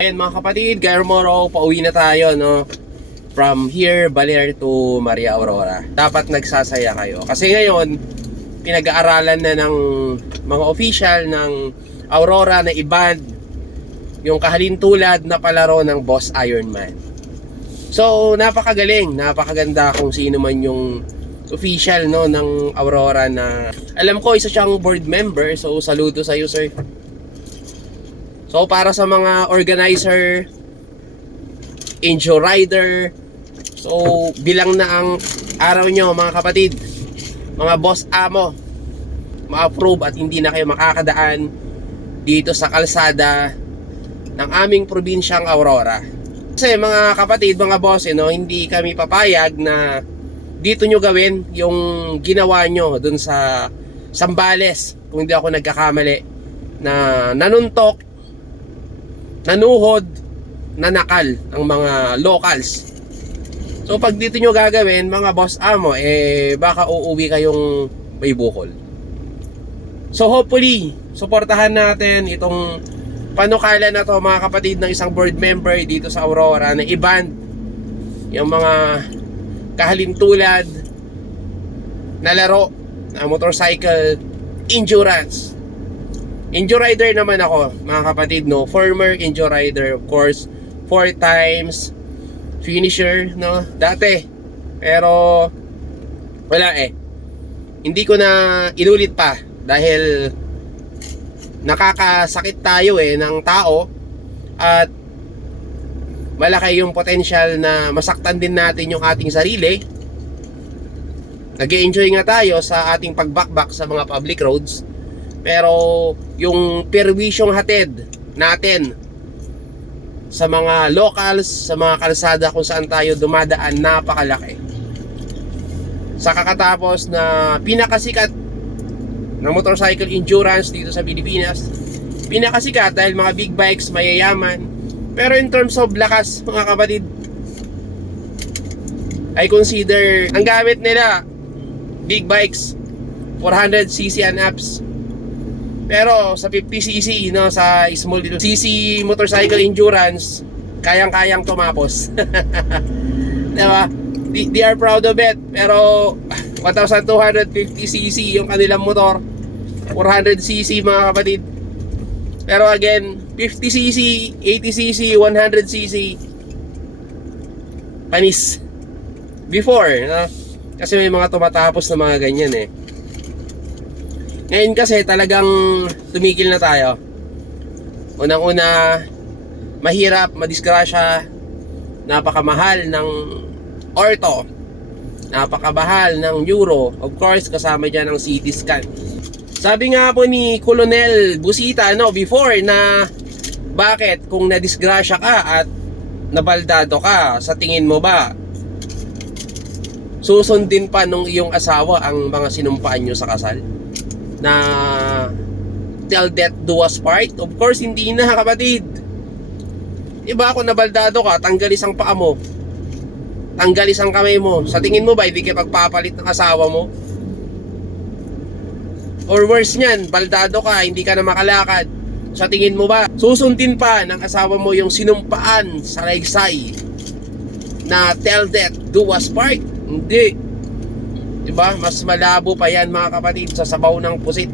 Ayan mga kapatid, Guillermo, pauwi na tayo, no? From here, Baler to Maria Aurora. Dapat nagsasaya kayo. Kasi ngayon, pinag-aaralan na ng mga official ng Aurora na i-ban yung kahalintulad na palaro ng Boss Ironman. So, napakagaling, napakaganda kung sino man yung official, no, ng Aurora na alam ko isa siyang board member. So, saludo sa iyo, sir. So para sa mga organizer, Angel Rider, so bilang na ang araw nyo mga kapatid, mga boss amo, ma-approve at hindi na kayo makakadaan dito sa kalsada ng aming probinsyang Aurora. Kasi mga kapatid, mga boss, hindi kami papayag na dito nyo gawin yung ginawa nyo dun sa Zambales, kung hindi ako nagkakamali, na nanuntok, nanuhod, nanakal ang mga locals. So pag dito nyo gagawin mga boss amo, baka uuwi kayong may bukol. So hopefully suportahan natin itong panukala na to mga kapatid ng isang board member dito sa Aurora na i-ban yung mga kahalintulad na laro na motorcycle endurance. Enduro rider naman ako mga kapatid, no? Former enduro rider, of course, 4 times finisher, no? Dati. Pero wala hindi ko na inulit pa dahil nakakasakit tayo ng tao at malaki yung potential na masaktan din natin yung ating sarili. Nag-e-enjoy nga tayo sa ating pagbakbak sa mga public roads, pero yung perwisyong hatid natin sa mga locals, sa mga kalsada kung saan tayo dumadaan, napakalaki. Sa kakatapos na pinakasikat na motorcycle endurance dito sa Pilipinas, pinakasikat dahil mga big bikes, mayayaman. Pero in terms of lakas mga kapatid, I consider ang gamit nila big bikes 400cc and ups. Pero sa 50cc, sa small little cc motorcycle endurance, kayang-kayang tumapos. Diba? They are proud of it. Pero 1,250cc yung kanilang motor, 400cc mga kapatid. Pero again, 50cc, 80cc, 100cc, panis. Before, kasi may mga tumatapos na mga ganyan Ngayon kasi talagang tumigil na tayo. Unang-una, mahirap, madisgrasya, napakamahal ng ortho, napakamahal ng neuro, of course kasama dyan ang CT scan. Sabi nga po ni Colonel Busita before na bakit kung nadisgrasya ka at nabaldado ka, sa tingin mo ba susundin pa nung iyong asawa ang mga sinumpaan nyo sa kasal? Na till death do us part? Of course hindi na kapatid. Iba kung nabaldado ka, tanggal isang paa mo, tanggal isang kamay mo, sa tingin mo ba hindi ka pagpapalit ng asawa mo? Or worse nyan, baldado ka, hindi ka na makalakad, sa tingin mo ba susundin pa ng asawa mo yung sinumpaan sa laysay na till death do us part? Hindi. Diba? Mas malabo pa yan mga kapatid sa sabaw ng pusit.